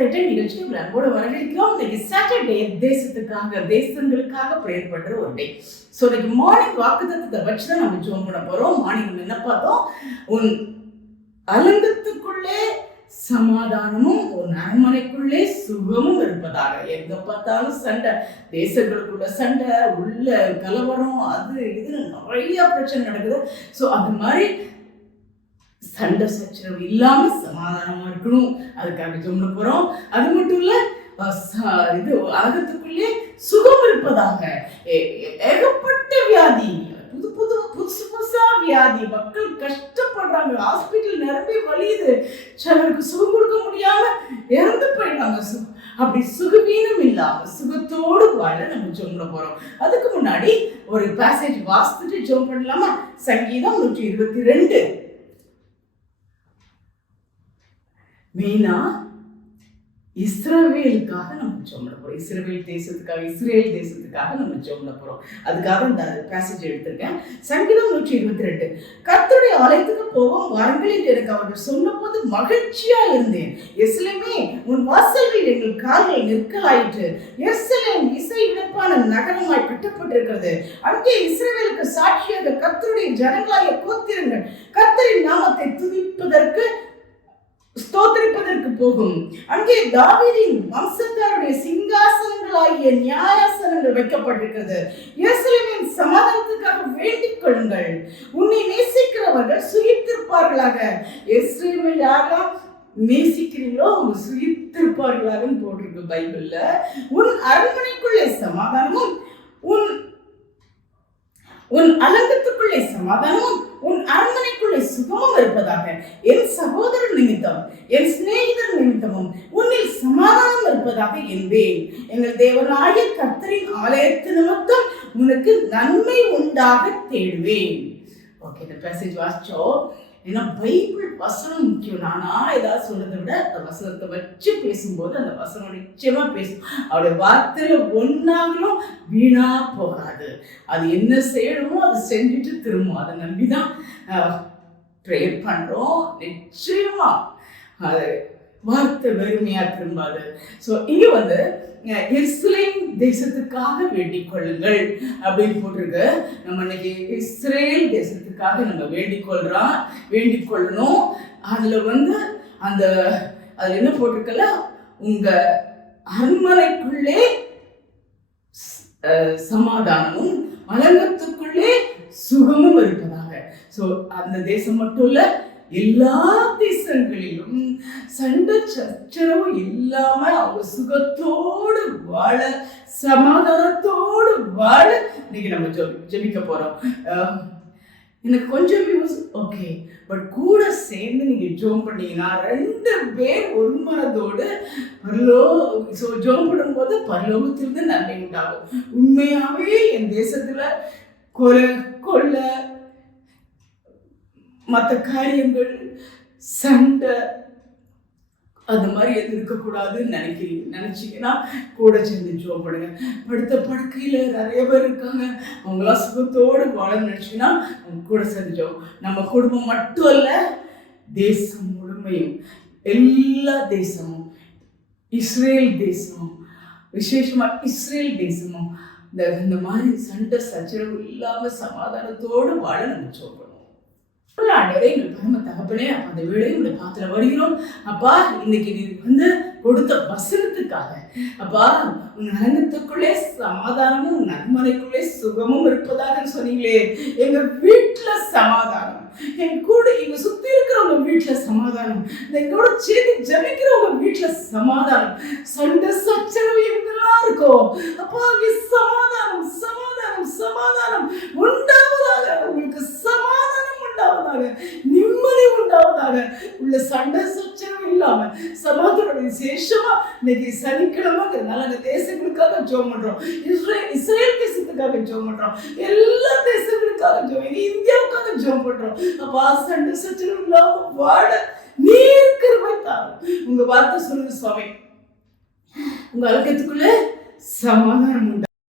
பிரேட்டர் நிகழ்ச்சி அன்போடு வரவேற்கிறோம். இன்னைக்கு சாட்டர்டே தேசங்களுக்காக பிரேயர் பண்ற ஒரு டே. ஸோ இன்னைக்கு மார்னிங் வாக்குத்தத்தத்தை வச்சு தான் நம்ம ஜோம் பண்ண போறோம். மார்னிங் நம்ம என்ன பார்த்தோம்? உன் அலங்கத்துக்குள்ளே சமாதானமும் உன் அரண்மனைக்குள்ளே சுகமும் இருப்பதாக. எங்க பார்த்தாலும் சண்டை, தேசங்களுக்குள்ள சண்டை, உள்ள கலவரம், அது இது நிறைய பிரச்சனை நடக்குது. ஸோ அது மாதிரி சண்டை சச்சரவு இல்லாம சமாதானமா இருக்கணும், அதுக்காக சொல்ல போறோம். அது மட்டும் இல்ல, இது அகத்துக்குள்ளே சுகம் இருப்பதாக. ஏகப்பட்ட வியாதி, புதுசா வியாதி, மக்கள் கஷ்டப்படுறாங்க, ஹாஸ்பிட்டல் நிரம்பி வலியுது, சிலருக்கு சுகம் கொடுக்க முடியாம இறந்து போயிடுறாங்க. அப்படி சுகவீனம் இல்லாம சுகத்தோடு வாழ நம்ம சொல்ல போறோம். அதுக்கு முன்னாடி ஒரு பேசேஜ் வாசித்துட்டு ஜோம் பண்ணலாமா? சங்கீதம் 122. மெயினா இஸ்ரவேலுக்காக நம்ம ஜெபம் பண்ண போறோம். இஸ்ரேல் தேசத்துக்காக நம்ம ஜெபம் பண்ண போறோம். அதுக்காக இந்த பேசேஜ் எடுத்திருக்கேன். சங்கீதம் 122. கர்த்தருடைய ஆலயத்துக்கு போவோம் வாருங்கள் எனக்கு அவர்கள் சொன்னபோது மகிழ்ச்சியா இருந்தேன். எருசலேமே, உன் வாசல்களில் எங்கள் கால்கள் நிற்கலாயிற்று. எருசலேம் இசை விடப்பான நகரமாய் கட்டப்பட்டிருக்கிறது. அங்கே இஸ்ரவேலுக்கு சாட்சியாக கர்த்தருடைய ஜனங்களாய கோத்திரங்கள் கர்த்தரின் நாமத்தை துதிப்பதற்கு ஸ்தோத்திரிப்பதற்கு போகும். அங்கே தாவீதின் வம்சத்தாருடைய சிங்காசனங்களாகிய நியாயாசனங்கள் வைக்கப்பட்டிருக்கிறது. எருசலேமின் சமாதானத்துக்காக வேண்டிக் கொள்ளுங்கள். உன்னை நேசிக்கிறவர்கள் சுயித்திருப்பார்களாக. எருசலேமை யாரெல்லாம் நேசிக்கிறீங்களோ அவங்க சுயித்திருப்பார்களாக போட்டிருக்கு பைபிள்ல. உன் அரண்மனைக்குள்ளே சமாதானமும் உன் அலங்கத்துக்குள்ளே சமாதானமும் உன் அரண்மனைக்குள்ளே சுகமும் இருப்பதாக. என் சகோதரன் நிமித்தம் என் சிநேகிதர் நிமித்தமும் உன்னில் சமாதானம் இருப்பதாக என்பேன். எங்கள் தேவனாகிய கர்த்தரின் ஆலயத்து நிமித்தம் உனக்கு நன்மை உண்டாக தேடுவேன். ஓகே, இந்த பேசேஜ் வாசிச்சோம். ஏன்னா பைபிள் வசனம் முக்கியம். நானா ஏதாவது சொல்றதை விட அந்த வசனத்தை வச்சு பேசும்போது அந்த வசனம் நிச்சயமா பேசும். அவருடைய வார்த்தையில ஒன்னாகலும் வீணா போகாது. அது என்ன செய்யணுமோ அதை செஞ்சுட்டு திரும்பும். அதை நம்பிதான் ப்ரேயர் பண்றோம். நிச்சயமா அது வார்த்தை வெறுமையா திரும்பாது. ஸோ இங்க எருசலேம் தேசத்துக்காக வேண்டிக் கொள்ளுங்கள் அப்படின்னு போட்டிருக்கு. நம்ம இன்னைக்கு இஸ்ரேல் தேசத்துக்காக நம்ம வேண்டிக் கொள்ளணும். அதுல அதுல என்ன போட்டிருக்கல, உங்க அரண்மனைக்குள்ளே சமாதானமும் அலங்கத்துக்குள்ளே சுகமும் இருப்பதாக. ஸோ அந்த தேசம் மட்டும் இல்ல, எல்லா தேசங்களிலும் சண்டை சச்சரவு இல்லாம அவங்க சுகத்தோடு வாழ, சமாதானத்தோடு வாழ இன்னைக்கு நம்ம ஜெபிக்க போறோம். எனக்கு கொஞ்சம் வியூஸ் ஓகே, பட் கூட சேர்ந்து நீங்க ஜோம் பண்ணீங்கன்னா 2 பேர் ஒரு மனதோடு ஜோம் பண்ணும்போது பரலோகத்திலிருந்து நன்மை உண்டாகும். உண்மையாவே என் தேசத்துல கொள்ள மற்ற காரியங்கள், சண்டை, அது மாதிரி எது இருக்கக்கூடாதுன்னு நினைச்சீங்கன்னா கூட சேர்ந்து ஜோம் பண்ணுங்க. படுத்த படுக்கையில நிறைய பேர் இருக்காங்க, அவங்களாம் சுகத்தோடு வாழ நினைச்சீங்கன்னா அவங்க கூட சேர்ந்து ஜோம். நம்ம குடும்பம் மட்டும் அல்ல, தேசம் முழுமையும், எல்லா தேசமும், இஸ்ரேல் தேசமும், விசேஷமா இஸ்ரேல் தேசமும் இந்த மாதிரி சண்டை சச்சரவு இல்லாம சமாதானத்தோடு வாழ நம்ம ஜோம் பண்ணுவோம். ஆண்டவரே, எங்கள் பரம தகப்பனே, அந்த வேளையை உடைய பாத்திர வருகிறோம். அப்பா, இன்னைக்கு நீ கொடுத்த வசனத்துக்காக அப்பா, உன் அரங்கத்துக்குள்ளே சமாதானமும் உன் அரண்மனைக்குள்ளே சுகமும் இருப்பதாக சொன்னீங்களே. எங்க வீட்டுல சமாதானம், என் கூட எங்க சுத்தி இருக்கிறவங்க வீட்டுல சமாதானம், எங்களோட சேர்ந்து ஜபிக்கிறவங்க வீட்டுல சமாதானம், சண்டை சச்சரவு எங்கெல்லாம் இருக்கோ அப்பா, சமாதானம் சமாதானம் சமாதானம் உண்டாவதாக. உங்களுக்கு சமாதானம் உண்டாவதாக, நிம்மதி உண்டாவதாக. உள்ள சண்டை சச்சரவு இல்லாம சமாதானம் விசேஷமா இன்னைக்கு சனிக்கிழமைங்கிறதுனால அந்த தேசங்களுக்காக ஜெபம் பண்றோம். இஸ்ரேல் தேசத்துக்காக ஜெபம் பண்றோம். எல்லா தேசங்களுக்காக ஜெபம், இந்தியாவுக்காக ஜெபம் பண்றோம். அப்பா, சண்டை சச்சரவு இல்லாம வாழ நீர் கிருபை தாரும். உங்க வார்த்தை சொல்லுங்க சுவாமி, உங்க அலங்கத்துக்குள்ள சமாதானம் உண்டு.